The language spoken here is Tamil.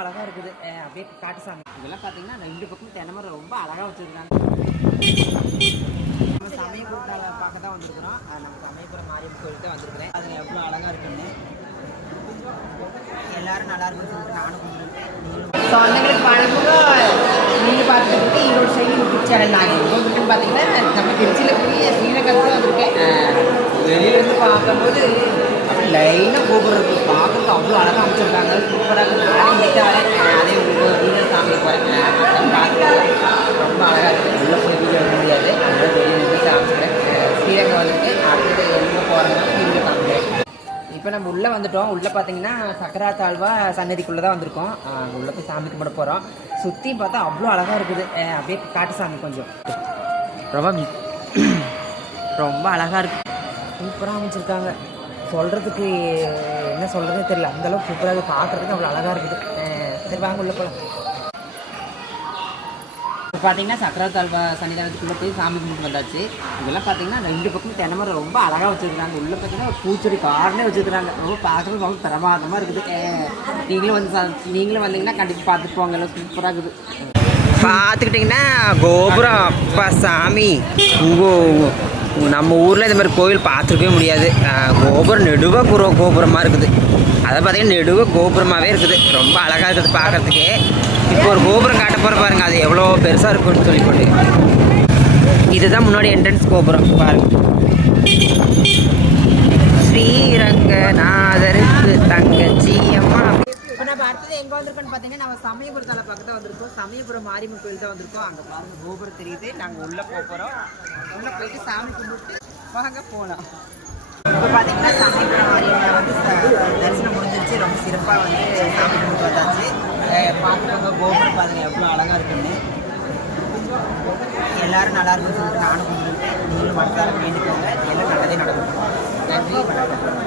அழகாக இருக்குது. அப்படியே காட்டு சாமி இதெல்லாம் பார்த்தீங்கன்னா 2 பக்கமும் தென்னைமரம் ரொம்ப அழகாக வச்சுருக்காங்க. நம்ம சமயபுரத்தை பார்க்க தான் வந்திருக்கிறோம். நம்ம சமயபுரம் மாரியம்மன் கோயில் தான் வந்திருக்கிறேன். அதில் எவ்வளோ அழகாக இருக்குன்னு எல்லாரும் நல்லா இருக்குன்னு சொல்லிட்டு நானும் ஸோ அந்தங்களுக்கு பழமுக நீங்கள் பார்த்துட்டு ஈரோடு சைடு யூடியூப் சேனல் நான் எங்கே பார்த்தீங்கன்னா நம்ம திருச்சியில் போய் ஸ்ரீரங்கத்தில் வந்திருக்கேன். வெளியிலேருந்து பார்க்கும்போது லைனாக கோபுரம் இருக்குது. பார்க்குறதுக்கு அவ்வளோ அழகாக அமைச்சிருக்காங்க. சூப்பராக இருக்குது. நானும் இன்றைக்கி அதே வீடியோ சாமி போகிறேன். பார்த்து ரொம்ப அழகாக இருக்குது. உள்ளே போய் வீடியோ எடுக்க முடியாது. அதனால் வெளியே நின்று காமிச்சிக்கிறேன். ஸ்ரீரங்கம் வந்துட்டு அடுத்தது எங்கே போகிறோம்னா வீடியோ காமிக்கிறேன். இப்போ நம்ம உள்ளே வந்துட்டோம். உள்ளே பார்த்தீங்கன்னா சக்கராத்தாழ்வா சன்னதிக்குள்ளே தான் வந்திருக்கோம். உள்ளே போய் சாமி கும்பிட போகிறோம். சுற்றியும் பார்த்தா அவ்வளோ அழகாக இருக்குது. அப்படியே காட்டு சாமி கொஞ்சம் ரொம்ப அழகாக இருக்குது. சூப்பராக அமைச்சிருக்காங்க. சொல்கிறதுக்கு என்ன சொல்கிறதுன்னு தெரியல. அந்தளவுக்கு சூப்பராக இருக்குது. பார்க்குறதுக்கு அவ்வளோ அழகாக இருக்குது. சரி வாங்க உள்ளே போகலாம். இப்போ பார்த்தீங்கன்னா சக்கராத்தாழ்வா சன்னிதானத்துக்குள்ளே போய் சாமி கும்பிட்டு வந்தாச்சு. இதெல்லாம் பார்த்தீங்கன்னா 2 பக்கமும் தென்னைமரம் ரொம்ப அழகாக வச்சுருக்காங்க. உள்ளே பார்த்தீங்கன்னா பூச்செடி கார்டனே வச்சுருக்காங்க. ரொம்ப பார்க்குறது ரொம்ப பிரமாதமாக இருக்குது. நீங்களும் வந்தீங்கன்னா கண்டிப்பாக பார்த்துட்டு போங்க. எல்லாம் சூப்பராக இருக்குது. பார்த்துக்கிட்டிங்கன்னா கோபுரம் அப்பா சாமி நம்ம ஊரில் இந்த மாதிரி கோவில் பார்த்துருக்கவே முடியாது. கோபுரம் நெடுவாக கோபுரமாக இருக்குது. அதை பார்த்தீங்கன்னா நெடுவாக கோபுரமாகவே இருக்குது. ரொம்ப அழகாக இருக்குது பார்க்குறதுக்கே. இப்போ ஒரு கோபுரம் காட்ட போகிற பாருங்கள். அது எவ்வளோ பெருசாக இருக்குன்னு சொல்லி போட்டு இதுதான் முன்னாடி என்ட்ரன்ஸ் கோபுரம் பாருங்கள். ஸ்ரீரங்கநாதருக்கு தங்கச்சி அம்மா. இப்போ நம்ம அடுத்தது எங்கே வந்திருக்கோன்னு பார்த்தீங்கன்னா நம்ம சமயபுரத்தால் பக்கத்தில் வந்திருக்கோம். சமயபுரம் மாரியம்மன் கோயில் தான் வந்திருக்கோம். அங்கே பாருங்கள் கோபுரம் தெரியுது. நாங்கள் உள்ளே போகிறோம். உள்ளே போயிட்டு சாமி கும்பிட்டு வாங்க போகலாம். இப்போ பார்த்தீங்கன்னா சமயபுரம் மாரியம்மன் வந்து தரிசனம் முடிஞ்சிருச்சு. ரொம்ப சிறப்பாக வந்து சாமி கும்பிட்டு வந்தாச்சு. பார்க்குறவங்க கோபுரம் பாருங்கள் எவ்வளோ அழகாக இருக்குன்னு. எல்லோரும் நல்லா இருக்குன்னு சொல்லிட்டு நானும் கும்பிட்டு நீங்களும் மனசார வேண்டிக்கோங்க. எல்லாம் நல்லதே நடக்கும். நன்றி வணக்கம்.